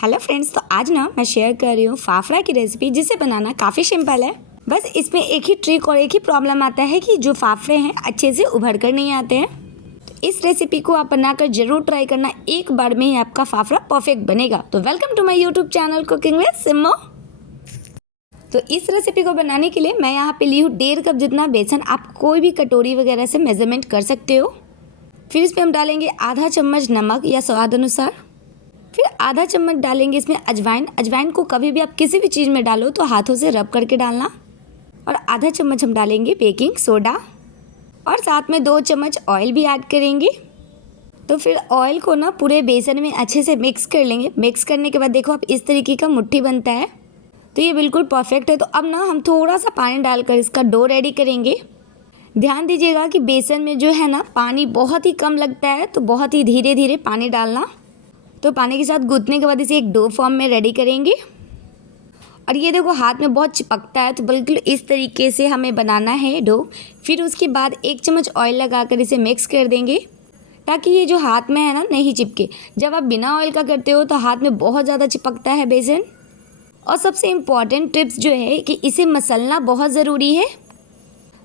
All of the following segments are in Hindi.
हेलो फ्रेंड्स, तो आज ना मैं शेयर कर रही हूँ फाफड़ा की रेसिपी, जिसे बनाना काफ़ी सिंपल है। बस इसमें एक ही ट्रिक और एक ही प्रॉब्लम आता है कि जो फाफड़े हैं अच्छे से उभर कर नहीं आते हैं। तो इस रेसिपी को आप बनाकर ज़रूर ट्राई करना, एक बार में ही आपका फाफड़ा परफेक्ट बनेगा। तो welcome to my YouTube channel cooking with Simmo. तो इस रेसिपी को बनाने के लिए मैं यहाँ पे ली हूँ 1.5 कप जितना बेसन। आप कोई भी कटोरी वगैरह से मेजरमेंट कर सकते हो। फिर इसमें हम डालेंगे आधा चम्मच नमक या स्वाद अनुसार। फिर आधा चम्मच डालेंगे इसमें अजवाइन। अजवाइन को कभी भी आप किसी भी चीज़ में डालो तो हाथों से रब करके डालना। और आधा चम्मच हम डालेंगे बेकिंग सोडा और साथ में 2 चम्मच ऑयल भी ऐड करेंगे। तो फिर ऑयल को ना पूरे बेसन में अच्छे से मिक्स कर लेंगे। मिक्स करने के बाद देखो आप इस तरीके का मुट्ठी बनता है, तो ये बिल्कुल परफेक्ट है। तो अब ना हम थोड़ा सा पानी डालकर इसका डो रेडी करेंगे। ध्यान दीजिएगा कि बेसन में जो है ना पानी बहुत ही कम लगता है, तो बहुत ही धीरे धीरे पानी डालना। तो पानी के साथ गूंथने के बाद इसे एक डो फॉर्म में रेडी करेंगे। और ये देखो हाथ में बहुत चिपकता है, तो बिल्कुल इस तरीके से हमें बनाना है डो। फिर उसके बाद 1 चम्मच ऑयल लगाकर इसे मिक्स कर देंगे, ताकि ये जो हाथ में है ना नहीं चिपके। जब आप बिना ऑयल का करते हो तो हाथ में बहुत ज़्यादा चिपकता है बेसन। और सबसे इम्पॉर्टेंट टिप्स जो है कि इसे मसलना बहुत ज़रूरी है।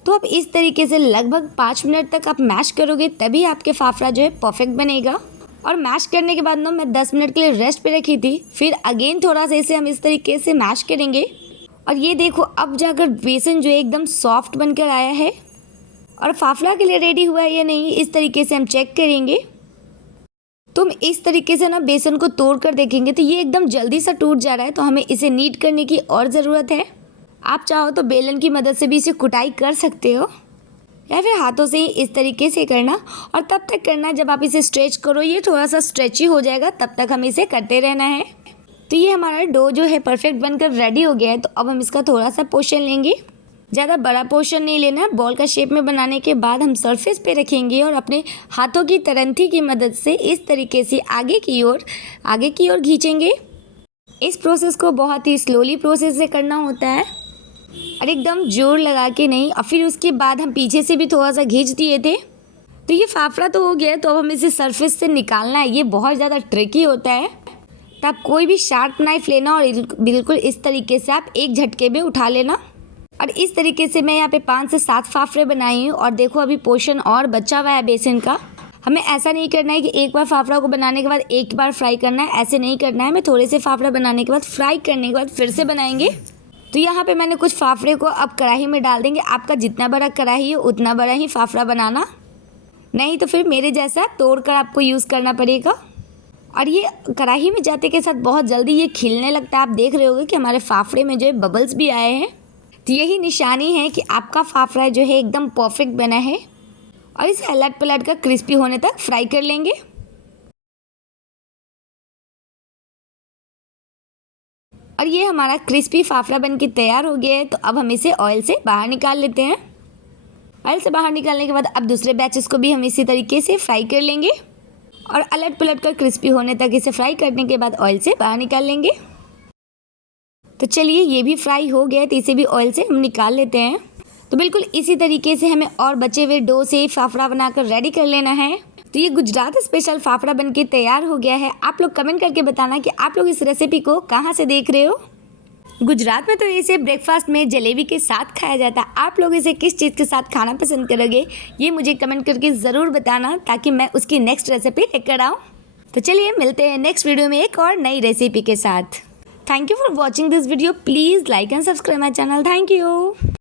तो आप इस तरीके से लगभग 5 मिनट तक आप मैश करोगे, तभी आपके फाफड़ा जो है परफेक्ट बनेगा। और मैश करने के बाद ना मैं 10 मिनट के लिए रेस्ट पे रखी थी। फिर अगेन थोड़ा सा इसे हम इस तरीके से मैश करेंगे। और ये देखो अब जाकर बेसन जो है एकदम सॉफ्ट बनकर आया है। और फाफड़ा के लिए रेडी हुआ है या नहीं, इस तरीके से हम चेक करेंगे। तो हम इस तरीके से ना बेसन को तोड़ कर देखेंगे, तो ये एकदम जल्दी सा टूट जा रहा है। तो हमें इसे नीड करने की और ज़रूरत है। आप चाहो तो बेलन की मदद से भी इसे कुटाई कर सकते हो, या फिर हाथों से ही इस तरीके से करना। और तब तक करना जब आप इसे स्ट्रेच करो, ये थोड़ा सा स्ट्रेची हो जाएगा, तब तक हमें इसे करते रहना है। तो ये हमारा डो जो है परफेक्ट बनकर रेडी हो गया है। तो अब हम इसका थोड़ा सा पोर्शन लेंगे। ज़्यादा बड़ा पोर्शन नहीं लेना है। बॉल का शेप में बनाने के बाद हम सरफेस पे रखेंगे और अपने हाथों की तरंथी की मदद से इस तरीके से आगे की ओर खींचेंगे। इस प्रोसेस को बहुत ही स्लोली प्रोसेस से करना होता है और एकदम जोर लगा के नहीं। और फिर उसके बाद हम पीछे से भी थोड़ा सा खींच दिए थे। तो ये फाफड़ा तो हो गया, तो अब हमें इसे सरफेस से निकालना है। ये बहुत ज़्यादा ट्रिकी होता है, तो आप कोई भी शार्प नाइफ लेना और बिल्कुल इस तरीके से आप एक झटके में उठा लेना। और इस तरीके से मैं यहाँ पे 5 से 7 फाफड़े बनाई हूँ। और देखो अभी पोर्शन और बचा हुआ है बेसन का। हमें ऐसा नहीं करना है कि एक बार फाफड़ा को बनाने के बाद एक बार फ्राई करना है, ऐसे नहीं करना है। हमें थोड़े से फाफड़ा बनाने के बाद फ्राई करने के बाद फिर से बनाएंगे। तो यहाँ पे मैंने कुछ फाफड़े को अब कढ़ाई में डाल देंगे। आपका जितना बड़ा कढ़ाई है उतना बड़ा ही फाफड़ा बनाना, नहीं तो फिर मेरे जैसा तोड़कर आपको यूज़ करना पड़ेगा। और ये कढ़ाई में जाते के साथ बहुत जल्दी ये खिलने लगता है। आप देख रहे होगे कि हमारे फाफड़े में जो है बबल्स भी आए हैं। तो यही निशानी है कि आपका फाफड़ा जो है एकदम परफेक्ट बना है। और इसे अलट पलट कर क्रिस्पी होने तक फ्राई कर लेंगे। और ये हमारा क्रिस्पी फाफड़ा बन के तैयार हो गया है। तो अब हम इसे ऑयल से बाहर निकाल लेते हैं। ऑयल से बाहर निकालने के बाद अब दूसरे बैचेस को भी हम इसी तरीके से फ्राई कर लेंगे। और अलट पलट कर क्रिस्पी होने तक इसे फ्राई करने के बाद ऑयल से बाहर निकाल लेंगे। तो चलिए ये भी फ्राई हो गया है, तो इसे भी ऑयल से हम निकाल लेते हैं। तो बिल्कुल इसी तरीके से हमें और बचे हुए डो से फाफड़ा बनाकर रेडी कर लेना है। तो ये गुजरात स्पेशल फाफड़ा बनके तैयार हो गया है। आप लोग कमेंट करके बताना कि आप लोग इस रेसिपी को कहाँ से देख रहे हो। गुजरात में तो इसे ब्रेकफास्ट में जलेबी के साथ खाया जाता है। आप लोग इसे किस चीज़ के साथ खाना पसंद करोगे, ये मुझे कमेंट करके ज़रूर बताना, ताकि मैं उसकी नेक्स्ट रेसिपी लेकर आऊँ। तो चलिए मिलते हैं नेक्स्ट वीडियो में एक और नई रेसिपी के साथ। Thank you for watching this video. Please like and subscribe my channel. Thank you.